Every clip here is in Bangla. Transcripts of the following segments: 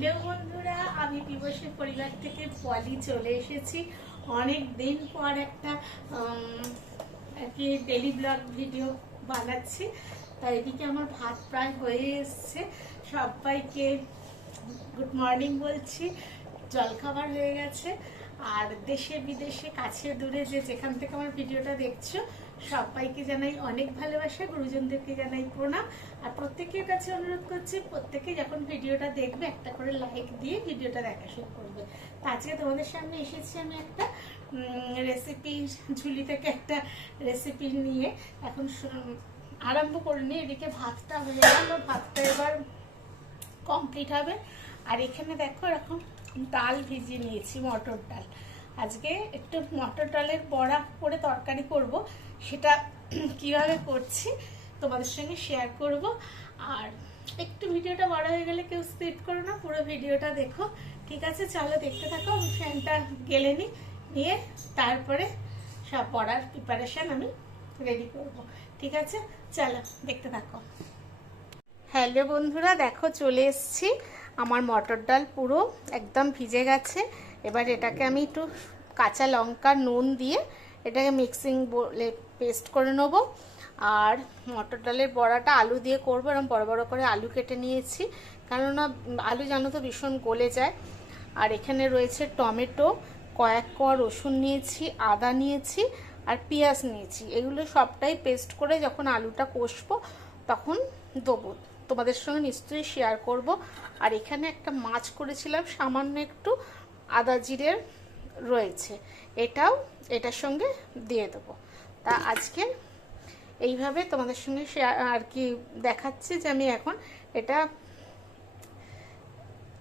হ্যালো বন্ধুরা, আমি পিবসের পরিবার থেকে পলি চলে এসেছি। অনেক দিন পর একটা কি ডেলি ব্লগ ভিডিও বানাচ্ছি। তাই এদিকে আমার ভাত প্রায় হয়ে এসছে। সবাইকে গুড মর্নিং বলছি। জলখাবার হয়ে গেছে। আর দেশে, বিদেশে, কাছে, দূরে যে যেখান থেকে আমার ভিডিওটা দেখছ, সবাইকে জানাই অনেক ভালোবাসা, গুরুজনদেরকে জানাই প্রণাম। আর প্রত্যেকের কাছে অনুরোধ করছি, প্রত্যেকে যখন ভিডিওটা দেখবে, একটা করে লাইক দিয়ে ভিডিওটা দেখা শুরু করবে। আজকে তোমাদের সামনে এসেছি আমি একটা রেসিপি ঝুলি থেকে একটা রেসিপি নিয়ে। এখন আরম্ভ করে নিই। এদিকে ভাতটা হয়ে গেল। ভাতটা এবার কমপ্লিট হবে। আর এখানে দেখো এরকম ডাল ভিজিয়ে নিয়েছি, মটর ডাল। আজকে একটু মটর ডালের বড়া করে তরকারি করব। সেটা কীভাবে করছি তোমাদের সঙ্গে শেয়ার করব। আর একটু ভিডিওটা বড় হয়ে গেলে কেউ স্কিপ করো না, পুরো ভিডিওটা দেখো। ঠিক আছে, চলো দেখতে থাকো, আমি ফ্যানটা গেলে নিই নিয়ে তারপরে সব পড়ার প্রিপারেশন আমি রেডি করব। ঠিক আছে, চলো দেখতে থাকো। হ্যালো বন্ধুরা, দেখো চলে এসেছি। আমার মটর ডাল পুরো একদম ভিজে গেছে। এবার এটাকে আমি একটু কাঁচা লঙ্কা, নুন দিয়ে এটাকে মিক্সিং বলে পেস্ট করে নেব। আর মটর ডালের বড়াটা আলু দিয়ে করব এরকম বড় বড় করে আলু কেটে নিয়েছি। কেননা আলু জানো তো ভীষণ গলে যায়। আর এখানে রয়েছে টমেটো, কয়েক কোয়া রসুন নিয়েছি, আদা নিয়েছি, আর পেঁয়াজ নিয়েছি। এগুলো সবটাই পেস্ট করে যখন আলুটা কষবো, তখন দেবো। তোমাদের সঙ্গে নিশ্চয়ই শেয়ার করব। আর এখানে একটা মাছ করেছিলাম, সামান্য একটু আদা জিরের রয়েছে। এটাও এটার সঙ্গে দিয়ে দেবো। তা আজকে এইভাবে তোমাদের সঙ্গে শেয়ার আর কি দেখাচ্ছি যে আমি এখন এটা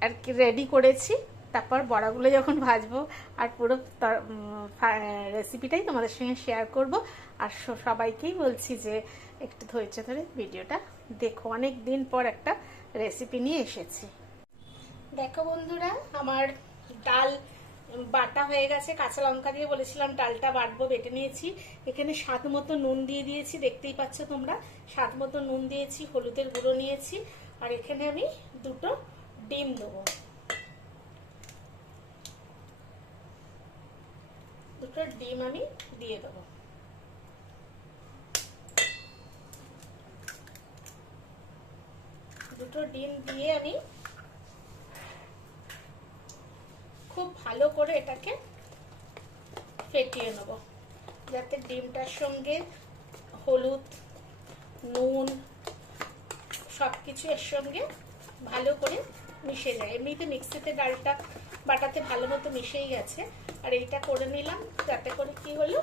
আর কি রেডি করেছি। তারপর বড়াগুলো যখন ভাজবো আর পুরো রেসিপিটাই তোমাদের সঙ্গে শেয়ার করব। আর সবাইকেই বলছি যে একটু ধৈর্য ধরে ভিডিওটা দেখো। অনেক দিন পর একটা রেসিপি নিয়ে এসেছি। দেখো বন্ধুরা, আমার ডাল বাটা হয়ে গেছে। কাঁচা লঙ্কা দিয়ে বলেছিলাম ডালটা বাটবো, বেটে নিয়েছি। এখানে স্বাদ মতো নুন দিয়ে দিয়েছি, দেখতেই পাচ্ছ তোমরা। স্বাদ মতো নুন দিয়েছি, হলুদের গুঁড়ো নিয়েছি। আর এখানে আমি দুটো ডিম দেবো। দুটো ডিম আমি দিয়ে দেবো। দুটো ডিম দিয়ে আমি খুব ভালো করে এটাকে ফেটিয়ে নেব। যাতে ডিমটার সঙ্গে হলুদ, নুন সব কিছু এর সঙ্গে ভালো করে মিশে যায়। এমনিতে মিক্সিতে ডালটা বাটাতে ভালো মতো মিশেই গেছে। আর এইটা করে নিলাম যাতে করে কি হলো?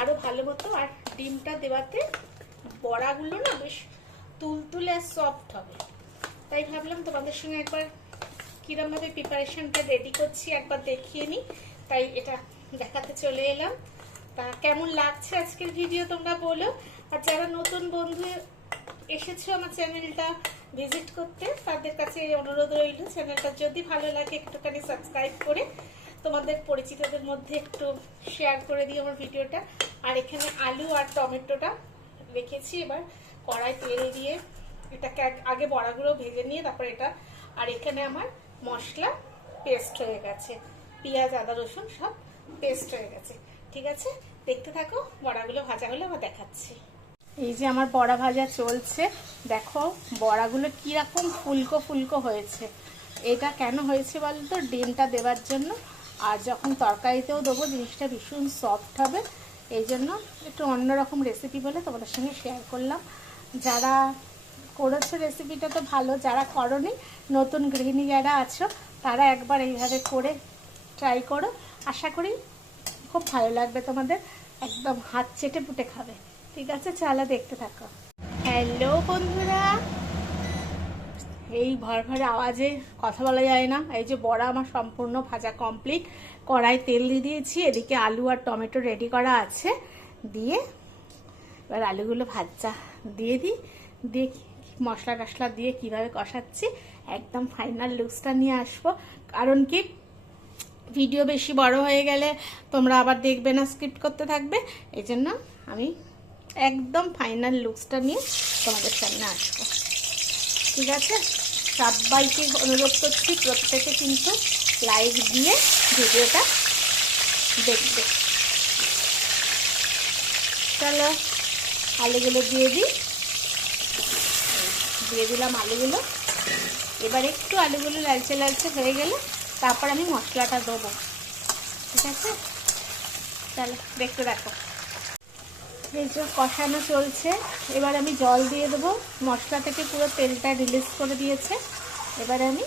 আরও ভালো মতো, আর ডিমটা দেওয়াতে বড়াগুলো না বেশ তুলতুলে সফট হবে। তাই ভাবলাম তোমাদের সঙ্গে একবার কীরমভাবে প্রিপারেশনটা রেডি করছি, একবার দেখিয়ে নিই। তাই এটা দেখাতে চলে এলাম। তা কেমন লাগছে আজকের ভিডিও তোমরা বলো? আর যারা নতুন বন্ধু এসেছ আমার চ্যানেলটা ভিজিট করতে তাদের কাছে অনুরোধ রইল চ্যানেলটা যদি ভালো লাগে একটুখানি সাবস্ক্রাইব করে তোমাদের পরিচিতদের মধ্যে একটু শেয়ার করে দিই আমার ভিডিওটা। আর এখানে আলু আর টমেটোটা রেখেছি এবার কড়াই তেল দিয়ে এটাকে আগে বড়াগুলো ভেজে নিয়ে তারপর এটা, আর এখানে আমার মশলা পেস্ট হয়ে গেছে। পেঁয়াজ, আদা, রসুন সব পেস্ট হয়ে গেছে। ঠিক আছে? দেখতে থাকো, বড়াগুলো ভাজা হলে আমার দেখাচ্ছি। এই যে আমার বড়া ভাজা চলছে। দেখো, বড়াগুলো কীরকম ফুলকো ফুলকো হয়েছে। এটা কেন হয়েছে বলতো ডিমটা দেওয়ার জন্য। আর যখন তরকারিতেও দেবো, জিনিসটা ভীষণ সফট হবে। এই জন্য একটু অন্যরকম রেসিপি বলে তোমাদের সঙ্গে শেয়ার করলাম। যারা করেছ রেসিপিটা তো ভালো, যারা করনি, নতুন গৃহিণী যারা আছো, তারা একবার এইভাবে করে ট্রাই করো। আশা করি খুব ভালো লাগবে তোমাদের। একদম হাত চেটে পুটে খাবে। ঠিক আছে চলো দেখতে থাকো। হ্যালো বন্ধুরা। এই ভর ভরে আওয়াজে কথা বলা যায় না। এই যে বড়া আমার সম্পূর্ণ ভাজা কমপ্লিট কড়াই তেল দিয়ে দিয়েছি এদিকে আলু আর টমেটো রেডি করা আছে। দিয়ে এবার আলুগুলো ভাজা দিয়ে দিই। দিয়ে মশলা টশলা দিয়ে কীভাবে কষাচ্ছি একদম ফাইনাল লুকসটা নিয়ে আসব। কারণ কি ভিডিও বেশি বড় হয়ে গেলে তোমরা আবার দেখবে না স্কিপ করতে থাকবে। এই জন্য আমি একদম ফাইনাল লুকসটা নিয়ে তোমাদের সামনে আসব। ঠিক আছে? সবাইকে অনুরোধ করছি প্রত্যেকে কিন্তু লাইক দিয়ে ভিডিওটা দেখবে। চলো, আলুগুলো দিয়ে দিই। দিয়ে দিলাম আলুগুলো। এবার একটু আলুগুলো লালচে লালচে হয়ে গেলে তারপর আমি মশলাটা দেবো। ঠিক আছে? চলো, দেখতে দেখো যে কষানো চলছে। এবার আমি জল দিয়ে দেবো। মশলা থেকে পুরো তেলটা রিলিজ করে দিয়েছে। এবারে আমি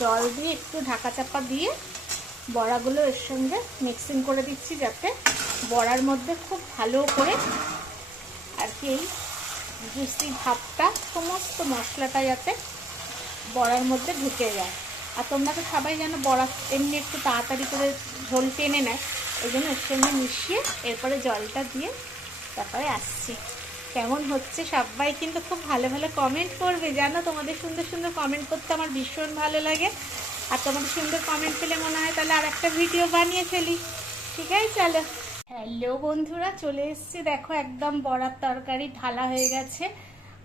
জল দিয়ে একটু ঢাকা চাপা দিয়ে বড়াগুলো এর সঙ্গে মিক্সিং করে দিচ্ছি যাতে বড়ার মধ্যে খুব ভালো করে আর কি এই জুসি ভাবটা সমস্ত মশলাটা যাতে বড়ার মধ্যে ঢুকে যায়। আর তোমরা তো সবাই যেন বড়া এমনি একটু তাড়াতাড়ি করে ঝোল টেনে নেয়। ওই জন্য এর সঙ্গে মিশিয়ে এরপরে জলটা দিয়ে তারপরে আসছি। কেমন হচ্ছে? সবাই কিন্তু খুব ভালো ভালো কমেন্ট করবে, জানো? তোমাদের সুন্দর সুন্দর কমেন্ট করতে আমার ভীষণ ভালো লাগে। আর তোমাদের সুন্দর কমেন্ট পেলে মনে হয় তাহলে আর একটা ভিডিও বানিয়ে ফেলি। ঠিক আছে? চলো। হ্যালো বন্ধুরা, চলে এসেছি। দেখো, একদম বড়ার তরকারি ঢালা হয়ে গেছে।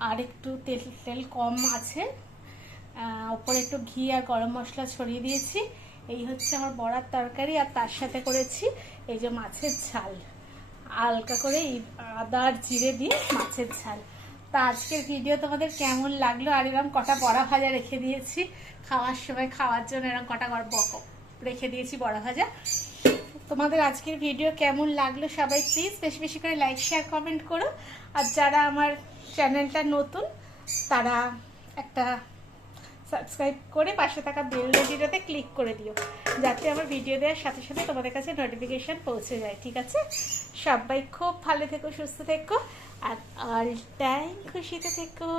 আর একটু তেল তেল কম আছে। ওপরে একটু ঘি আর গরম মশলা ছড়িয়ে দিয়েছি। এই হচ্ছে আমার বড়ার তরকারি, আর তার সাথে করেছি এই যে মাছের ঝাল। হালকা করে আদা আর জিরে দিয়ে মাছের ঝাল। তা আজকের ভিডিও তোমাদের কেমন লাগল? আর এরকম কটা বড়া ভাজা রেখে দিয়েছি। খাওয়ার সময় খাওয়ার জন্য এরকম কটা রেখে দিয়েছি বড়া ভাজা। তোমাদের আজকের ভিডিও কেমন লাগল? সবাই প্লিজ বেশি বেশি করে লাইক শেয়ার কমেন্ট করো। আর যারা আমার চ্যানেলটা নতুন, তারা একটা সাবস্ক্রাইব করে পাশে থাকা বেল নোটিটাতে ক্লিক করে দিও, যাতে আমার ভিডিও দেওয়ার সাথে সাথে তোমাদের কাছে নোটিফিকেশান পৌঁছে যায়, ঠিক আছে? সবাই খুব ভালো থেকো, সুস্থ থেকো, আর অল টাইম খুশিতে থেকো।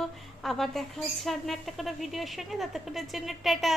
আবার দেখা হচ্ছে অন্য একটা কোনো ভিডিওর সঙ্গে, ততক্ষণের জন্য টাটা!